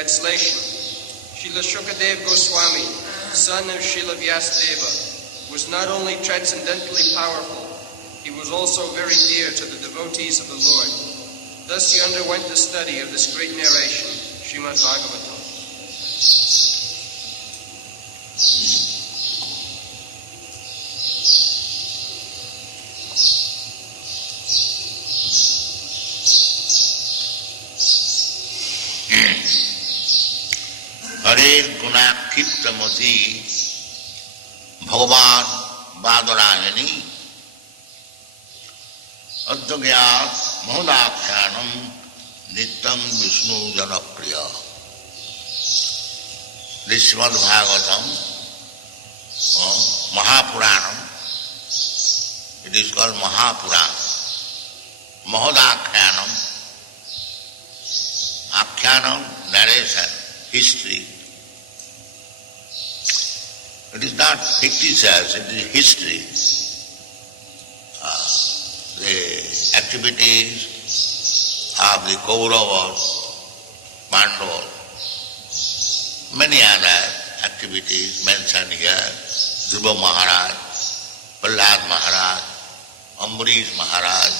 Translation. Srila Shukadev Goswami, son of Srila Vyasadeva, was not only transcendently powerful, he was also very dear to the devotees of the Lord. Thus he underwent the study of this great narration, Srimad Bhagavatam. Hare Gunakiptamati Bhagavan Badarayani Adyagyat Mahadakhyanam Nityam Vishnu Janapriya. This Srimad Bhagavatam, Mahapuranam, it is called Mahapuranam. Mahadakhyanam, Akhyanam, narration, history. It is not fictitious, it is history. The activities of the Kauravas, Pandavas, many other activities mentioned here, Dhruva Maharaj, Prahlad Maharaj, Ambarish Maharaj,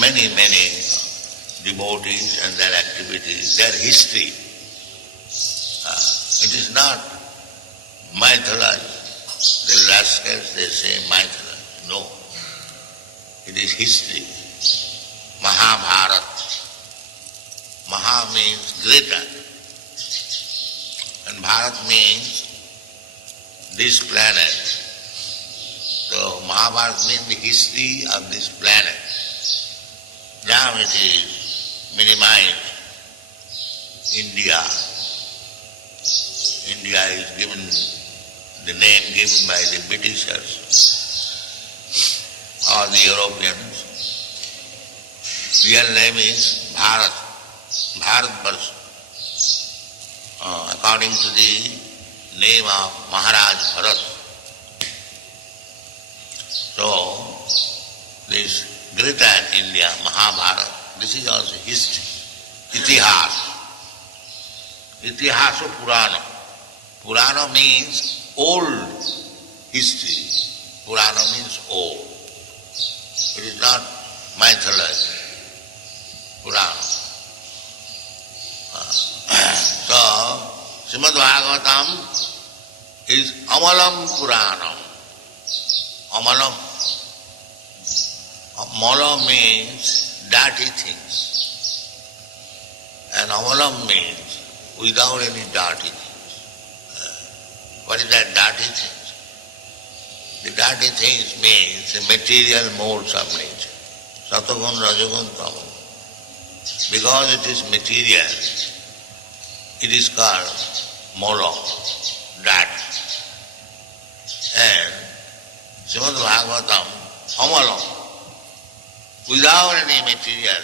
many devotees and their activities, their history. It is not mythology. The rascals, they say mythology. No. It is history. Mahabharata. Maha means greater. And Bharat means this planet. So Mahabharata means the history of this planet. Now it is minimized. India. India is given the name given by the Britishers or the Europeans. Real name is Bharat, Bharatvarsha, according to the name of Maharaj Bharat. So, this greater India, Mahabharata, this is also history, Itihas. Itihasa Purana. Purana means old history. Purana means old. It is not mythology. Purana. So, Srimad Bhagavatam is Amalam Puranam. Amalam. Amala means dirty things. And Amalam means without any dirty things. What is that dirty things? The dirty things means the material modes of nature. Satagun, Rajagun, Tamun. Because it is material, it is called molo, dirty. And Srimad Bhagavatam, Amalam, without any material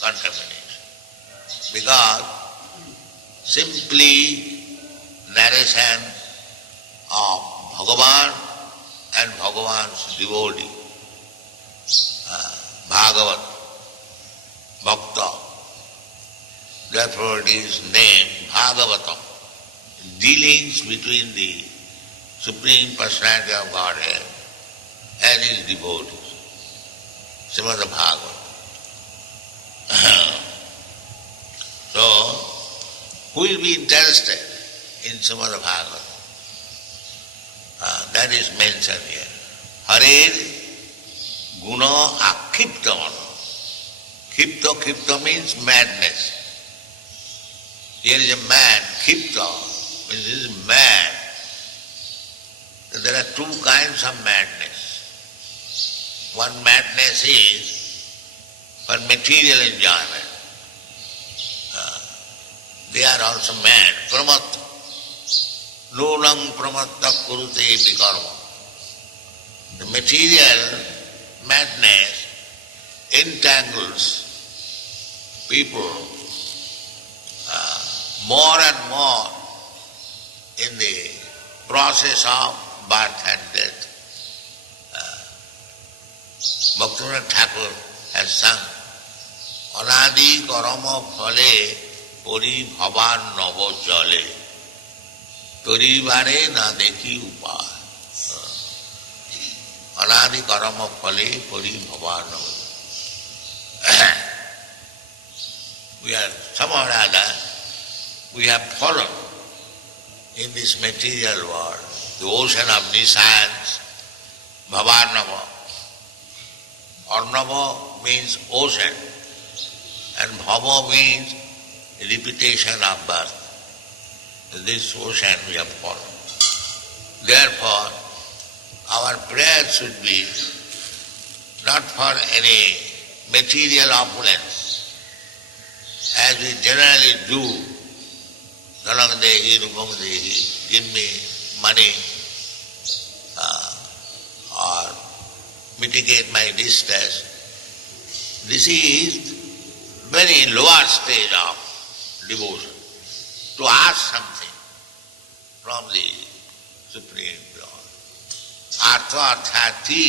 contamination. Because simply narration of Bhagavan and Bhagavan's devotee, Bhagavat, Bhakta. Therefore it is named Bhagavatam, dealings between the Supreme Personality of Godhead and his devotees. Srimad Bhagavatam. So, who will be interested in Srimad Bhagavatam? That is mentioned here. Hare Guna Akiptamana. Kipta means madness. Here is a man, Kipta, means he is mad. There are two kinds of madness. One madness is for material enjoyment. They are also mad. Pramatta. Nulam pramatta kurute vikarma. The material madness entangles people more and more in the process of birth and death. Bhaktivinoda Thakur has sung, Anadi karama phale pori bhavan navo jale toribare na dekhi upay. Anadi karama phale pori bhavan navo jale. We are somehow or other, we have fallen in this material world, the ocean of nescience, bhavanava. Arnava means ocean, and bhava means repetition of birth. In this ocean we have fallen. Therefore, our prayer should be not for any material opulence, as we generally do. Galang dehi, rupam dehi, give me money or mitigate my distress. This is very lower stage of devotion. To ask something from the Supreme Lord. Artha arthati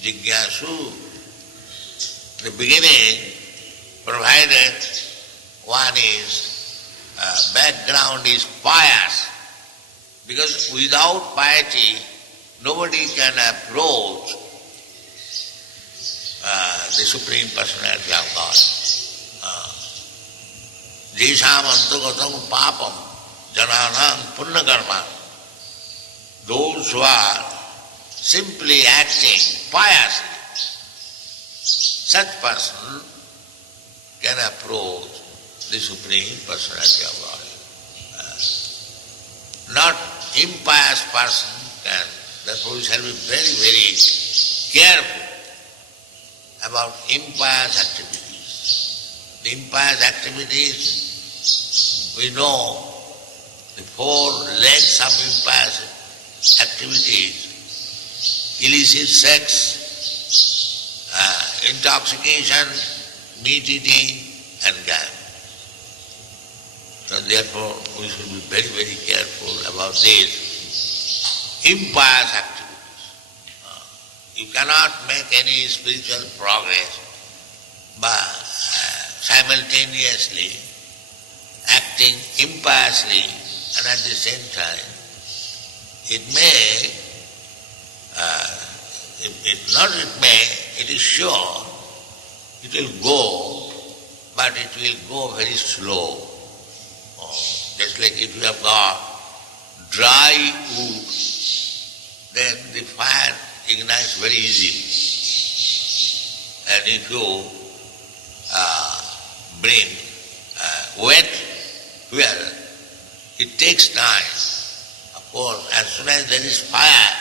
jigyasu. The beginning, provided one is background is pious, because without piety nobody can approach the Supreme Personality of God. Jesham antagatam papam jananam punna karma. Those who are simply acting piously, such person can approach the Supreme Personality of God. Not impious person can. Therefore we shall be very, very careful about impious activities. The impious activities, we know the four legs of impious activities: illicit sex, intoxication, meat eating, and gambling. So therefore we should be very, very careful about these impious activities. You cannot make any spiritual progress by simultaneously acting impiously, and at the same time it is sure it will go, but it will go very slow. Just like if you have got dry wood, then the fire ignites very easily. And if you bring wet fuel, it takes time. Of course, as soon as there is fire,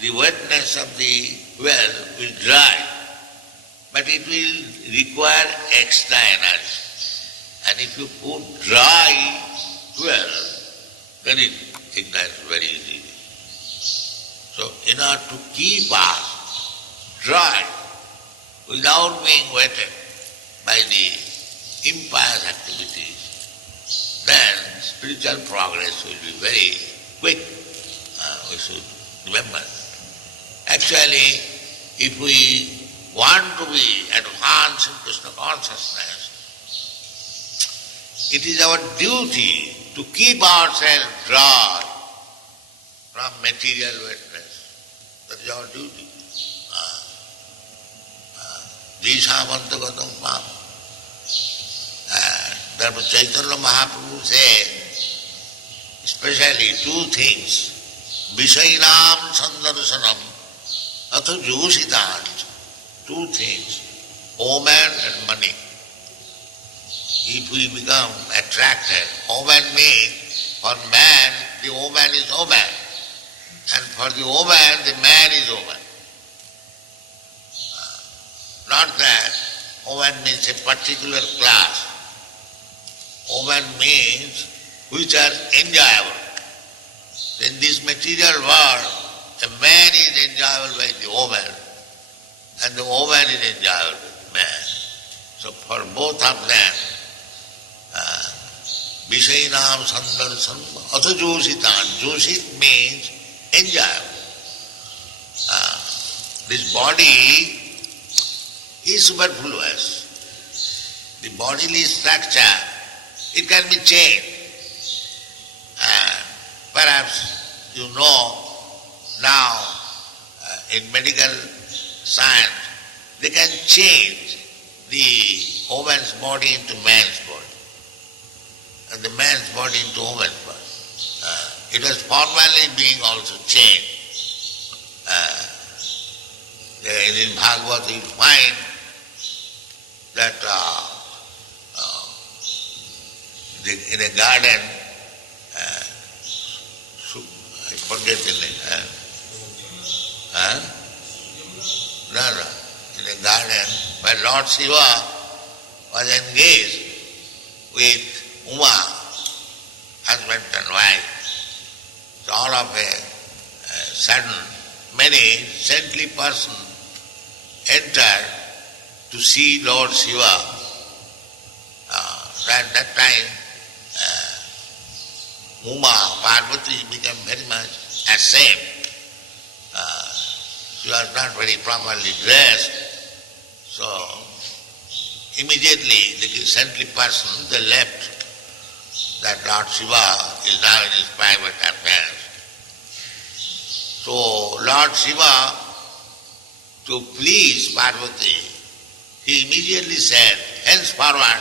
the wetness of the fuel will dry, but it will require extra energy. And if you put dry fuel, then it ignites very easily. So in order to keep us dry without being wetted by the impious activities, then spiritual progress will be very quick. We should remember. Actually, if we want to be advanced in Krishna consciousness, it is our duty to keep ourselves dry from material wetness. That is our duty. Jishamantagatam pam. Therefore Chaitanya Mahaprabhu said, especially two things, Vishainam Sandarsanam Atha Jositan. Two things, omen and money. If we become attracted, omen means for man the omen is omen, and for the omen the man is omen. Not that omen means a particular class. Omen means which are enjoyable. In this material world, a man is enjoyable by the omen, and the woman is enjoyable with man. So for both of them, Vishainam Sandarsam Atha Jositan. Josit means enjoyable. This body is superfluous. The bodily structure, it can be changed. Perhaps you know now in medical science they can change the woman's body into man's body and the man's body into woman's body. It was formerly being also changed. In Bhagavad you find that in a garden, I forget the name. No. In a garden where Lord Shiva was engaged with Uma, husband and wife. So all of a sudden, many saintly persons entered to see Lord Shiva. At that time, Uma, Parvati became very much ashamed. She was not very properly dressed. So, immediately the saintly person, they left that Lord Shiva is now in his private affairs. So, Lord Shiva, to please Parvati, he immediately said, henceforward,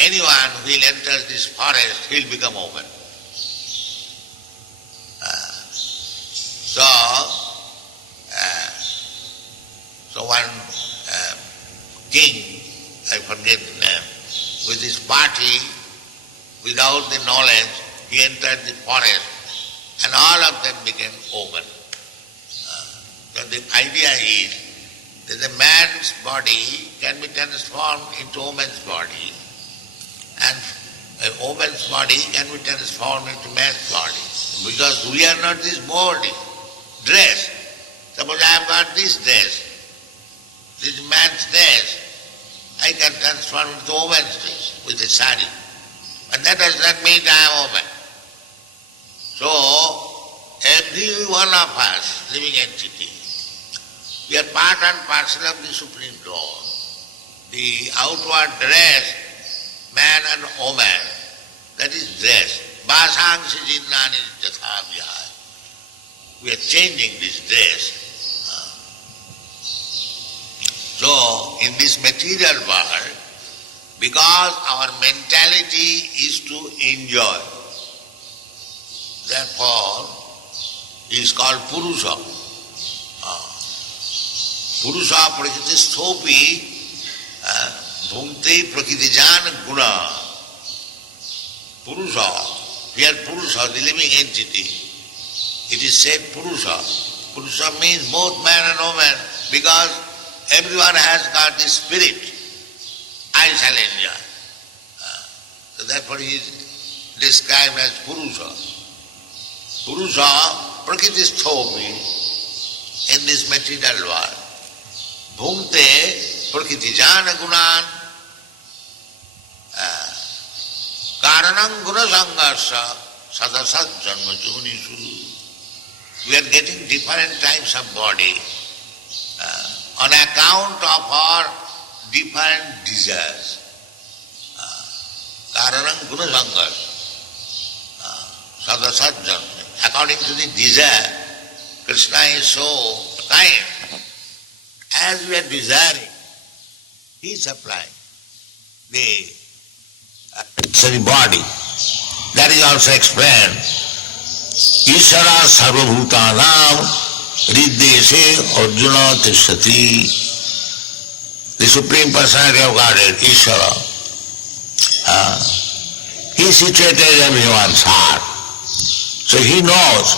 anyone who will enter this forest, he will become open. So one king, I forget the name, with his party, without the knowledge, he entered the forest and all of them became open. So the idea is that the man's body can be transformed into woman's body and a woman's body can be transformed into man's body. Because we are not this body, dress. Suppose I have got this dress, this man's dress, I can transform into woman's dress with a sari. But that does not mean I am woman. So, every one of us, living entity, we are part and parcel of the Supreme Lord. The outward dress, man and woman, that is dress. Basangsi jinnani jatha vihaya. We are changing this dress. So, in this material world, because our mentality is to enjoy, therefore, it is called Purusha. Purusha prakriti sthopi bhumte prakritijan guna. Purusha, here Purusha, the living entity, it is said Purusha. Purusha means both man and woman because everyone has got this spirit. I shall enjoy. So therefore he is described as Purusha. Purusha prakriti sthopi in this material world. Bhumte prakritijan gunan karanam guna sangarsa sadasat janma junisu. We are getting different types of body on account of our different desires. Karanam guna sangarsa sadasat janma. According to the desire, Krishna is so kind. As we are desiring, he is supplying the body. That is also explained. Ishara sarvabhutanam riddeshe arjuna tishtati. The Supreme Personality of Godhead, Ishara, he is situated in everyone's heart. So he knows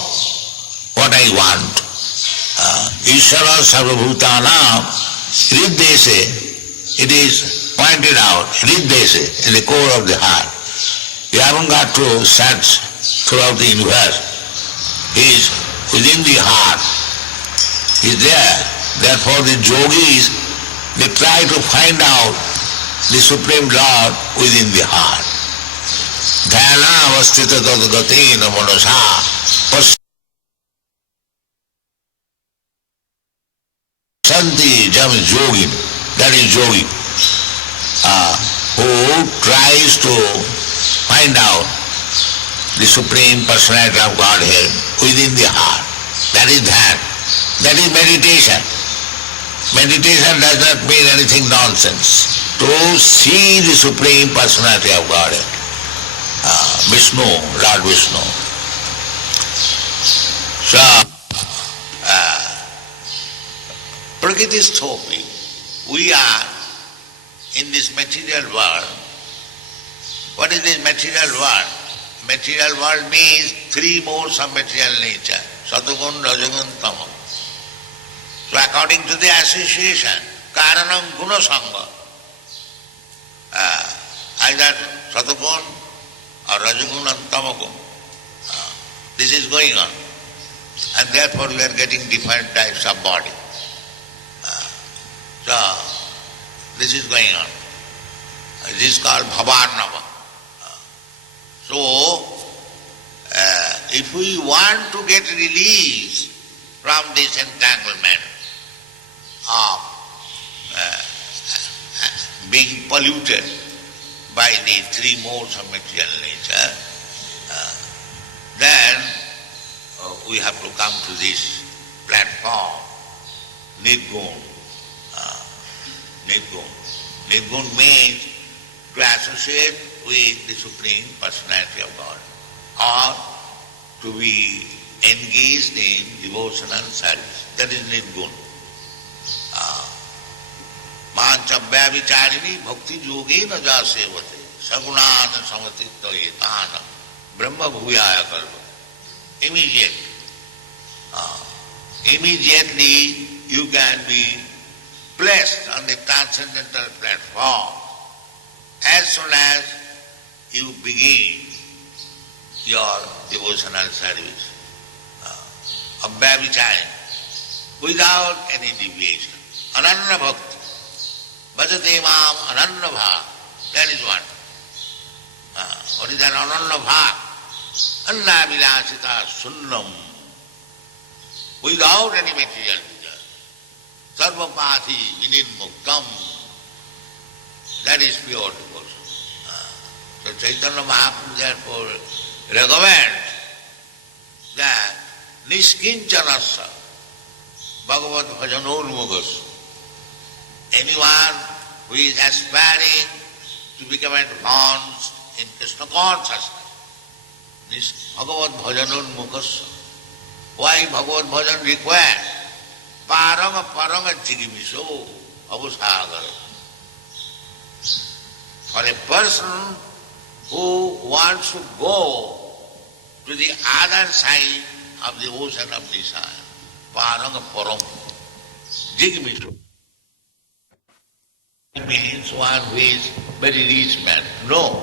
what I want. Ishara sarvabhutanam riddeshe, it is pointed out, riddeshe, in the core of the heart. You haven't got to search throughout the universe. He is within the heart. He is there. Therefore the yogis, they try to find out the Supreme Lord within the heart. Dhyana avastita tadgatina manasa Santi jam yogin. that is yogi, who tries to find out the Supreme Personality of Godhead within the heart. That is dhyan. That is meditation. Meditation does not mean anything nonsense. To see the Supreme Personality of Godhead, Vishnu, Lord Vishnu. So, Prakriti Sthopi, we are in this material world. What is this material world? Material world means three modes of material nature, Satagun, Rajagun, Tamam. So according to the association, Karanam Guna Sangha, either Satagun or Rajagun and Tamagun, this is going on. And therefore we are getting different types of body. So this is going on. This is called Bhavarnava. So, if we want to get release from this entanglement of being polluted by the three modes of material nature, then we have to come to this platform, Nirgun. Nirgun. Nirgun means to associate with the Supreme Personality of God, or to be engaged in devotional service. That is Nirgun. Manchabhya vicharini bhakti yogena jasevate sagunana samatitto etana brahma bhuyaya kalpa. Immediately you can be placed on the transcendental platform as soon as you begin your devotional service of Bhavichaya without any deviation. Ananya Bhakti. Bhajate Mam Ananya Bhav. That is what. What is an Ananya Bhav? Anna Vilasita Sunnam. Without any material pleasure. Sarvapati Vinirmuktam. That is pure devotion. So Chaitanya Mahaprabhu therefore recommends that Niskincanasa Bhagavad Bhajanurmugas. Anyone who is aspiring to become advanced in Krishna consciousness, Bhagavad Bhajanurmugas. Why Bhagavad Bhajan requires? Paranga paranga jigimiso abusagara. For a person who wants to go to the other side of the ocean of desire, paranga param jigimiso. It means one who is very rich man. No.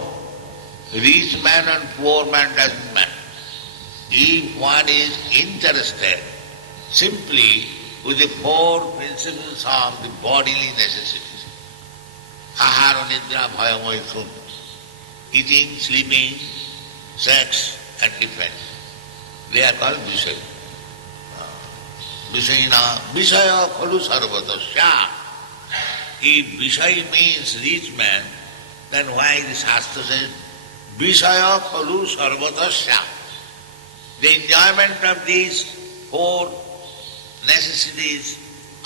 Rich man and poor man doesn't matter. If one is interested simply with the four principles of the bodily necessities, ahara, nidra, bhaya, moha, eating, sleeping, sex and defense, they are called Vishaya. Vishayana, Vishaya khalu sarvatasya. If Vishaya means rich man, then why the Shastra says Vishaya khalu sarvatasya? The enjoyment of these four necessities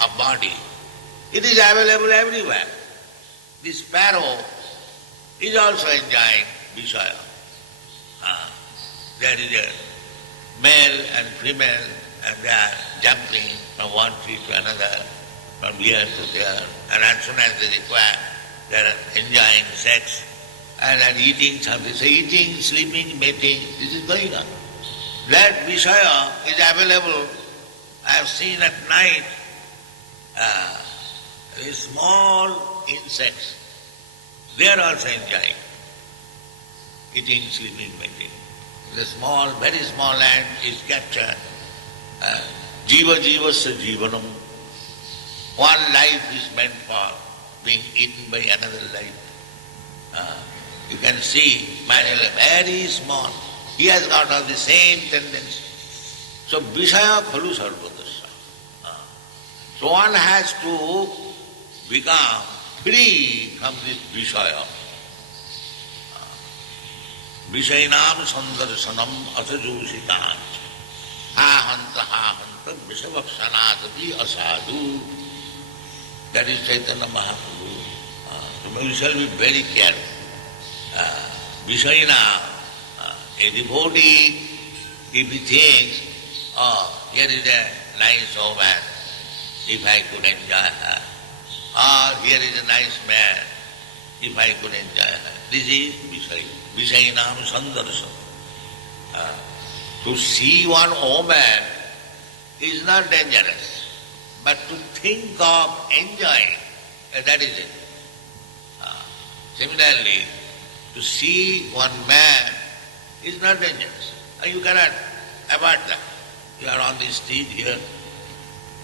of body, it is available everywhere. The sparrow is also enjoying Vishaya. There is a male and female and they are jumping from one tree to another, from here to there, and as soon as they require, they are enjoying sex and are eating something. So eating, sleeping, mating, this is going on. That Vishaya is available. I have seen at night small insects. They are also enjoying eating, sleeping, mating. The small, very small ant is captured. Jiva jivasya jivanam. One life is meant for being eaten by another life. You can see, very small. He has got all the same tendency. So, Vishaya khalu sarvatasya. So one has to become free from this Vishaya. Vishayanam sandarsanam asajusitan ha hanta vishavaksanatati asadu. That is Chaitanya Mahaprabhu. So we shall be very careful. Vishayana, a devotee, if he thinks, oh, here is a nice woman, if I could enjoy her. Or here is a nice man, if I could enjoy her. This is Vishayana. Vishayanam sandarsam. To see one woman is not dangerous. But to think of enjoying, that is it. Similarly, to see one man is not dangerous. You cannot avoid that. You are on the street here.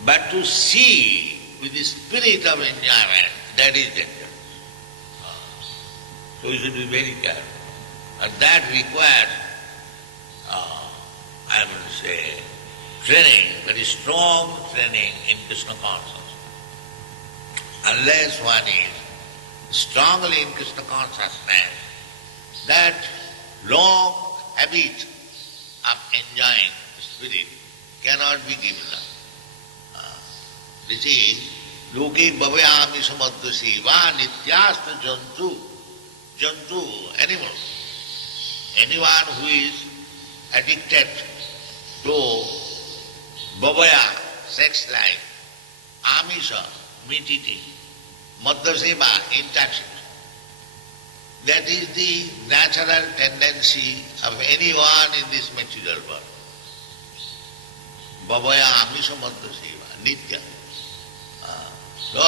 But to see with the spirit of enjoyment, that is dangerous. So you should be very careful. And that requires, I will say, training, very strong training in Krishna consciousness. Unless one is strongly in Krishna consciousness, that long habit of enjoying spirit cannot be given up. This is Loke bhavayami samadhasi va nityasta jantu. Jantu, animal. Anyone who is addicted to bhavaya, sex life, amisha, meat eating, madhaseva, intoxication. That is the natural tendency of anyone in this material world. Bhavaya, amisha, madhaseva, nitya. So,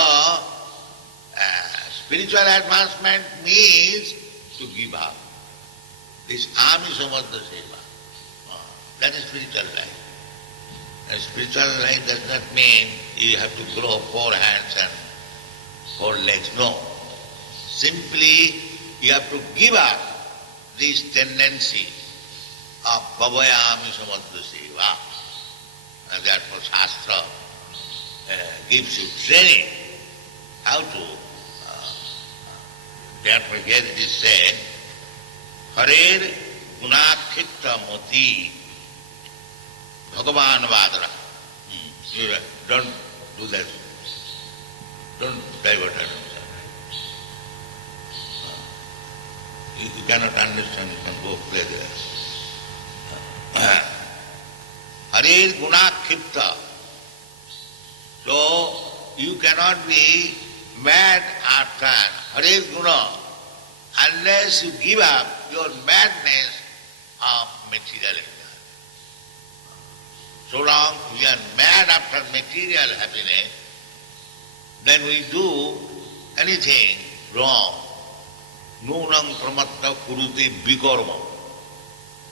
spiritual advancement means to give up. This amisha, madhaseva. That is spiritual life. And spiritual life does not mean you have to grow 4 hands and 4 legs. No. Simply you have to give up this tendency of bhavayami samadhaseva. And therefore Shastra gives you training how to. Therefore here it is said, Harer gunakhitta moti Bhagavan Vadra. Don't do that. Don't divert yourself. You cannot understand, you can go play there. Harer gunakkhipta. So you cannot be mad after Harer guna unless you give up your madness of material enjoyment. So long we are mad after material happiness, then we do anything wrong. Nunam pramatta kurute vikarma.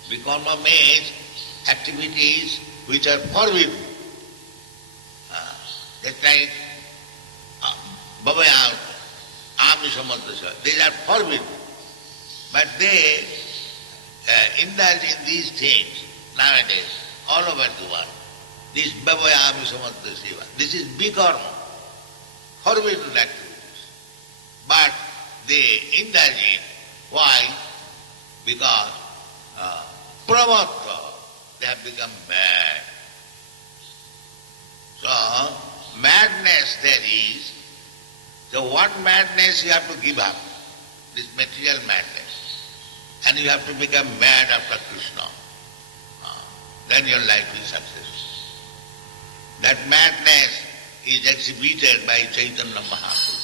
Vikarma means activities which are forbidden. That's like bhavaya, amisha madhasya. These are forbidden. But they indulge in these things nowadays. All over the world. This bhavayami samadhaseva. This is vikarma, forbidden activities. But they indulge in. Why? Because pramatta, they have become mad. So, madness there is. So one madness you have to give up, this material madness. And you have to become mad after Krishna. Then your life is successful. That madness is exhibited by Chaitanya Mahaprabhu.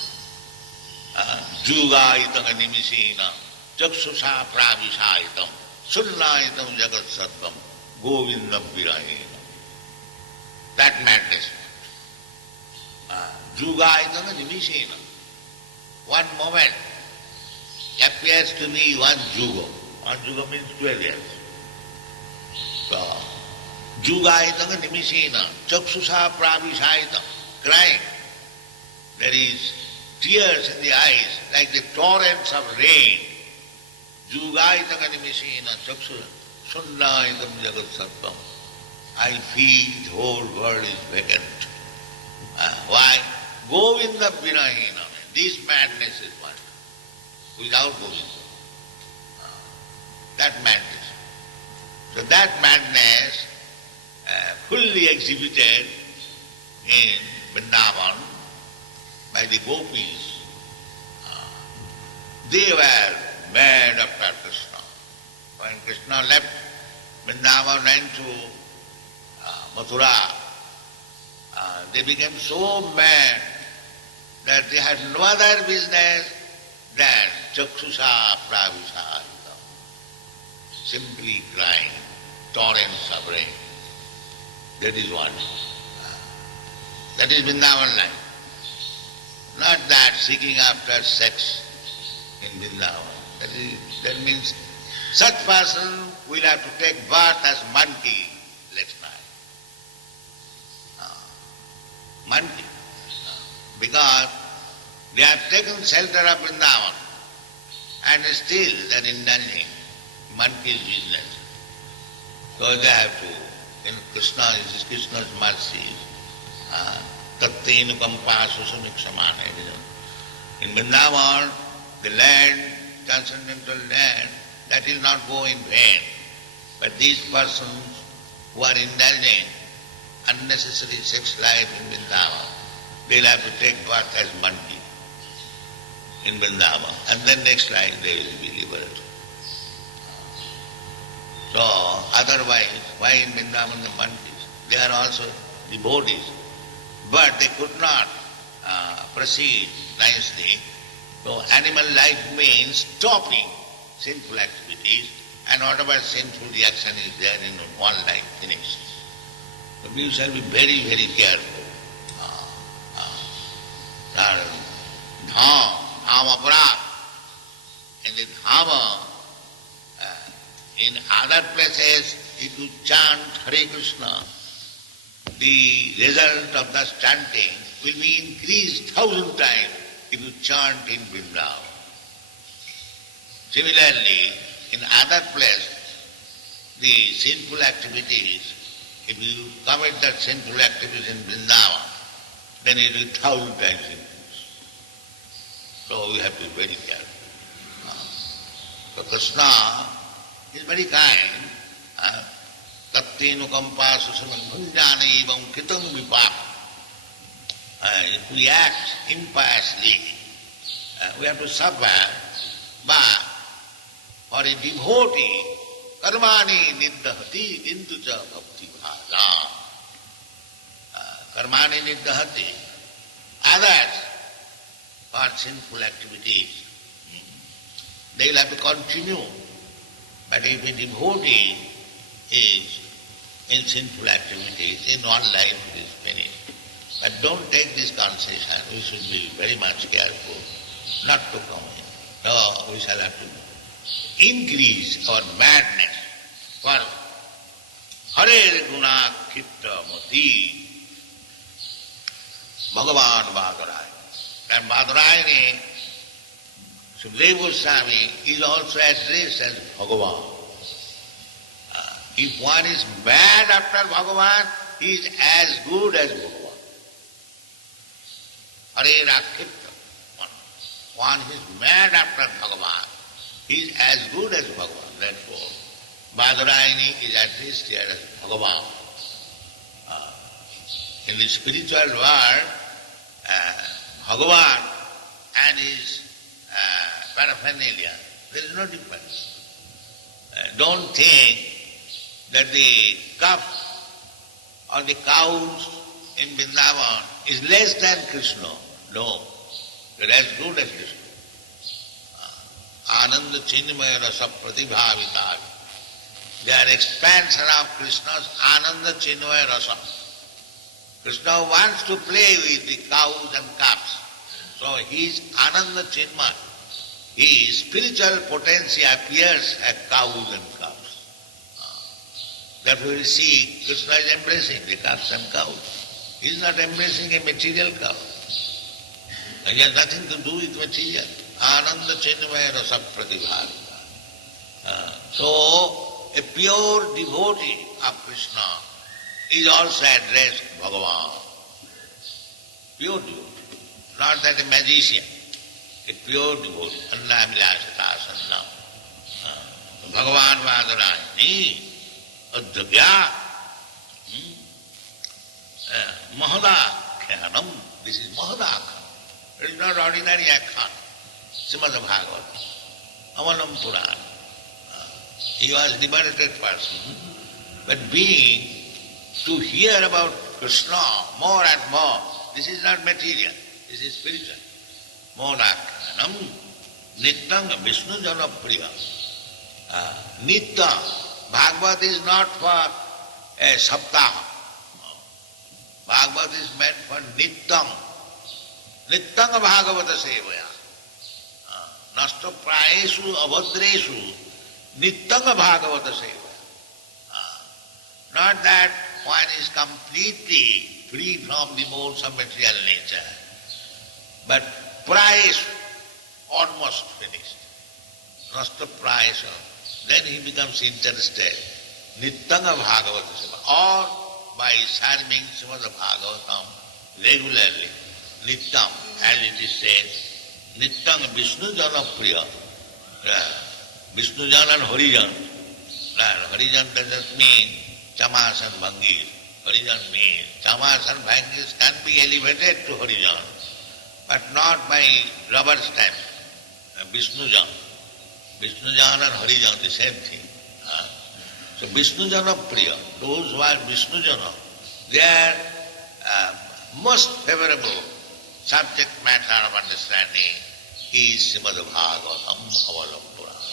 Jugaitam animisena, chakshusha pravishaitam, sunnaitam jagat sattvam, govindam virahena. That madness. Jugaitam animisena. One moment appears to be one juga. One juga means 12 years. So, Jugaitam nimisena, chakshusha pravishaitam, crying. There is tears in the eyes like the torrents of rain. Jugaitam nimisena, chakshusha, sunnaitam jagat sattvam. I feel the whole world is vacant. Why? Govinda Virahina. This madness is what? Without Govinda. That madness. So that madness fully exhibited in Vrindavan by the gopis. They were mad after Krishna. When Krishna left Vrindavan and to Mathura, they became so mad that they had no other business than chakshusha pravisha, simply crying, torrent suffering. That is what. That is Vrindavan life. Not that seeking after sex in Vrindavan. That means such person will have to take birth as monkey next night. Monkey. Because they have taken shelter of Vrindavan and still they are indulging monkey's business. So they have to, Krishna is Krishna's mercy. Tattenu kampasu samiksamane. In Vrindavan, the land, transcendental land, that will not go in vain. But these persons who are indulging unnecessary sex life in Vrindavan, they'll have to take birth as monkey in Vrindavan, and then next life they will be liberated. So, otherwise, why in Vrindavan the monkeys? They are also devotees, but they could not proceed nicely. So, animal life means stopping sinful activities, and whatever sinful reaction is there in one life finished. So, we shall be very, very careful. Dhama aparad. In the Dhama, in other places, if you chant Hare Krishna, the result of the chanting will be increased 1,000 times if you chant in Vrindavan. Similarly, in other places, the sinful activities, if you commit that sinful activities in Vrindavan, then it will 1,000 times increase. So we have to be very careful. So Krishna is very kind. Tattenu kampasu samabhunjana evam kitam vipak. If we act impiously, we have to suffer, but for a devotee, karmani niddhati kintu cha bhakti bhaja. Karmani niddhati. Others, for sinful activities, they will have to continue. But if a devotee is in sinful activities, in one life it is finished. But don't take this concession. We should be very much careful not to come in. No, we shall have to increase our madness for Hare Guna Kitta Mati Bhagavan Bhadarai. And Bhadarayani, Sukadeva Goswami is also addressed as Bhagavan. If one is mad after Bhagavan, he is as good as Bhagavan. Hare Rakhitta. One who is mad after Bhagavan, he is as good as Bhagavan. Therefore, Bhadarayani is addressed here as Bhagavan. In the spiritual world, Bhagavan and his paraphernalia, there is no difference. Don't think that the calf or the cows in Vrindavan is less than Krishna. No, they are as good as Krishna. Ananda Chinmaya Rasa Pratibhavita. They are expansion of Krishna's Ananda Chinmaya Rasa. Krishna wants to play with the cows and calves. So his Ananda Chinmaya, his spiritual potency appears as cows and calves. Therefore we see Krishna is embracing the calves and cows. He is not embracing a material cow. And he has nothing to do with material. Ananda Chinmaya Rasa Pratibhavita. So a pure devotee of Krishna is also addressed Bhagavan. Pure devotee. not that a magician, a pure devotee, Anna Vilasata Sanna, Bhagavan Vadarani, Adhyagya, Mahadakhanam, this is Mahadakhanam. It is not ordinary Akhan. Srimad Bhagavata, Amalam Purana. He was liberated person, but being to hear about Krishna more and more, this is not material, this is spiritual. Modakhanam, Nityam Vishnu Janapriya. Nitya, Bhagavad is not for a saptaha. Bhagavad is meant for Nityam. Nityam Bhagavata Sevaya. Nasta praeshu avadreshu Nityam Bhagavata Sevaya. Not that one is completely free from the modes of material nature, but praeshu, almost finished. Nasta praeshu. Then he becomes interested. Nityam Bhagavata Sevaya. Or by serving Srimad Bhagavatam regularly, Nityam, as it is said, Nityam Vishnu Jana Priya. Vishnu Jana and Harijan. Harijan doesn't mean Chamas and Bhangis. Harijan means Chamas and Bhangis can be elevated to Harijan, but not by rubber stamp. Vishnu Jana. Vishnu Jana and Harijan, the same thing. So Vishnu Jana Priya, those who are Vishnu Jana, their most favorable subject matter of understanding is Srimad Bhagavatam Avalam Purana.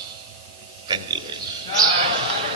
Thank you very much.